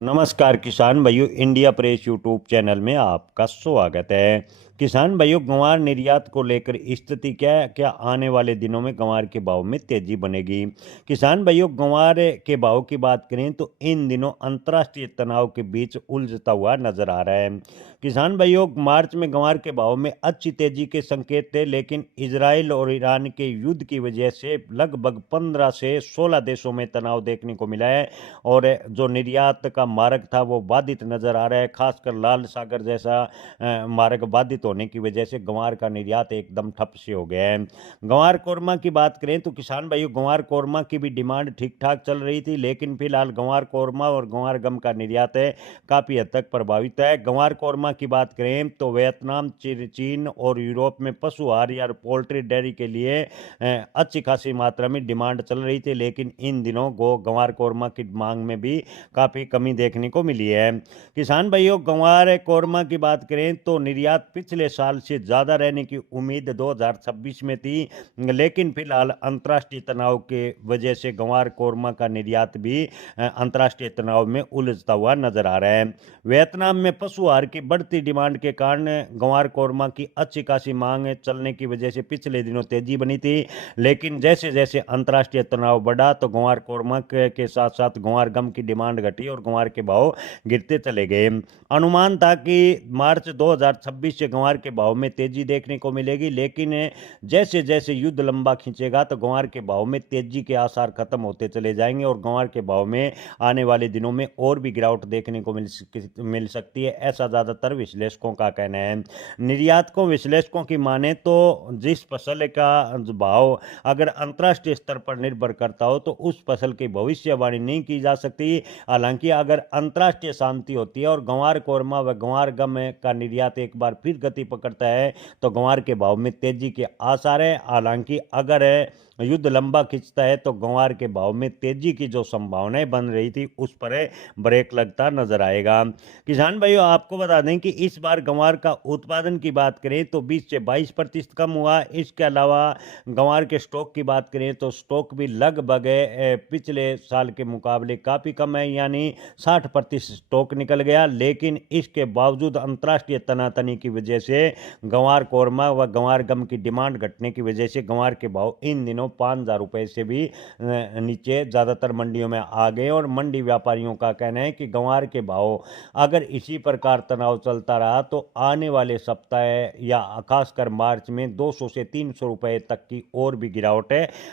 नमस्कार किसान भाइयों, इंडिया प्रेस यूट्यूब चैनल में आपका स्वागत है। किसान भाइयों, गंवार निर्यात को लेकर स्थिति क्या है? क्या आने वाले दिनों में गंवार के भाव में तेजी बनेगी? किसान भाइयों, गंवार के भाव की बात करें तो इन दिनों अंतर्राष्ट्रीय तनाव के बीच उलझता हुआ नजर आ रहा है। किसान भाइयों, मार्च में गंवार के भाव में अच्छी तेजी के संकेत थे, लेकिन इजराइल और ईरान के युद्ध की वजह से लगभग 15 से 16 देशों में तनाव देखने को मिला है और जो निर्यात का मार्ग था वो बाधित नजर आ रहा है। खासकर लाल सागर जैसा मार्ग बाधित होने की वजह से गंवार का निर्यात एकदम ठप से हो गया है। गंवार कोरमा की बात करें तो किसान भाइयों, गंवार कोरमा की भी डिमांड ठीक ठाक चल रही थी, लेकिन फिलहाल गंवार कोरमा और गंवार गम का निर्यात है काफी हद तक प्रभावित है। गंवार कोरमा की बात करें तो वियतनाम, चीन और यूरोप में पशु आहार या पोल्ट्री डेयरी के लिए अच्छी खासी मात्रा में डिमांड चल रही थी, लेकिन इन दिनों गंवार कोरमा की मांग में भी काफी कमी देखने को मिली है। किसान भाइयों, गंवार कोरमा की बात करें तो निर्यात पिछले साल से ज्यादा रहने की उम्मीद 2026 में थी, लेकिन फिलहाल अंतर्राष्ट्रीय तनाव के वजह से गंवार कोरमा का निर्यात भी अंतर्राष्ट्रीय तनाव में उलझता हुआ नजर आ रहा है। वियतनाम में पशु आहार की बढ़ती डिमांड के कारण गंवार कोरमा की अच्छी खासी मांग चलने की वजह से पिछले दिनों तेजी बनी थी, लेकिन जैसे जैसे अंतर्राष्ट्रीय तनाव बढ़ा तो गंवार कोरमा के साथ साथ गंवार गम की डिमांड घटी और गंवार के भाव गिरते चले गए। अनुमान था कि मार्च 2026 से गंवार के भाव में तेजी देखने को मिलेगी, लेकिन जैसे जैसे युद्ध लंबा खींचेगा तो गंवार के भाव में तेजी के आसार खत्म होते चले जाएंगे और गंवार के भाव में आने वाले दिनों में और भी गिरावट देखने को मिल सकती है, ऐसा ज्यादातर विश्लेषकों का कहना है। निर्यातकों विश्लेषकों की माने तो जिस फसल का भाव अगर अंतर्राष्ट्रीय स्तर पर निर्भर करता हो तो उस फसल की भविष्यवाणी नहीं की जा सकती। हालांकि अगर अंतर्राष्ट्रीय शांति होती है और गंवार कोरमा व गंवार गम का निर्यात एक बार फिर गति पकड़ता है तो गंवार के भाव में तेजी के आसार है। हालांकि अगर युद्ध लंबा खिंचता है तो गंवार के भाव में तेजी की जो संभावनाएं बन रही थी उस पर ब्रेक लगता नजर आएगा। किसान भाइयों, आपको बता दें कि इस बार गंवार का उत्पादन की बात करें तो 20 से 22% कम हुआ। इसके अलावा गंवार के स्टॉक की बात करें तो स्टॉक भी लगभग पिछले साल के मुकाबले काफ़ी कम है, यानी 60% स्टॉक निकल गया। लेकिन इसके बावजूद अंतर्राष्ट्रीय तनातनी की वजह से गंवार कोरमा व गंवार गम की डिमांड घटने की वजह से गंवार के भाव इन दिनों 5,000 रुपये से भी नीचे ज़्यादातर मंडियों में आ गए और मंडी व्यापारियों का कहना है कि गंवार के भाव अगर इसी प्रकार तनाव चलता रहा तो आने वाले सप्ताह या खासकर मार्च में 200 से 300 रुपए तक की और भी गिरावट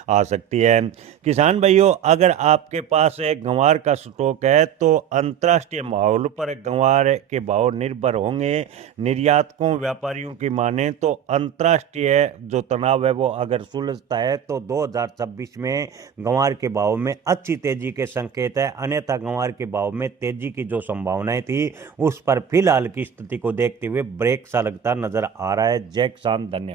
आ सकती है। किसान भाइयों, अगर आपके पास एक गंवार का स्टॉक है तो अंतर्राष्ट्रीय माहौल पर गंवार के भाव निर्भर होंगे। निर्यातकों व्यापारियों की माने तो अंतर्राष्ट्रीय जो तनाव है वो अगर सुलझता है तो 2026 में गंवार के भाव में अच्छी तेजी के संकेत है, अन्यथा गंवार के भाव में तेजी की जो संभावनाएं थी उस पर फिलहाल की स्थिति को देखते हुए ब्रेक सा लगता नजर आ रहा है। जय किसान, धन्यवाद।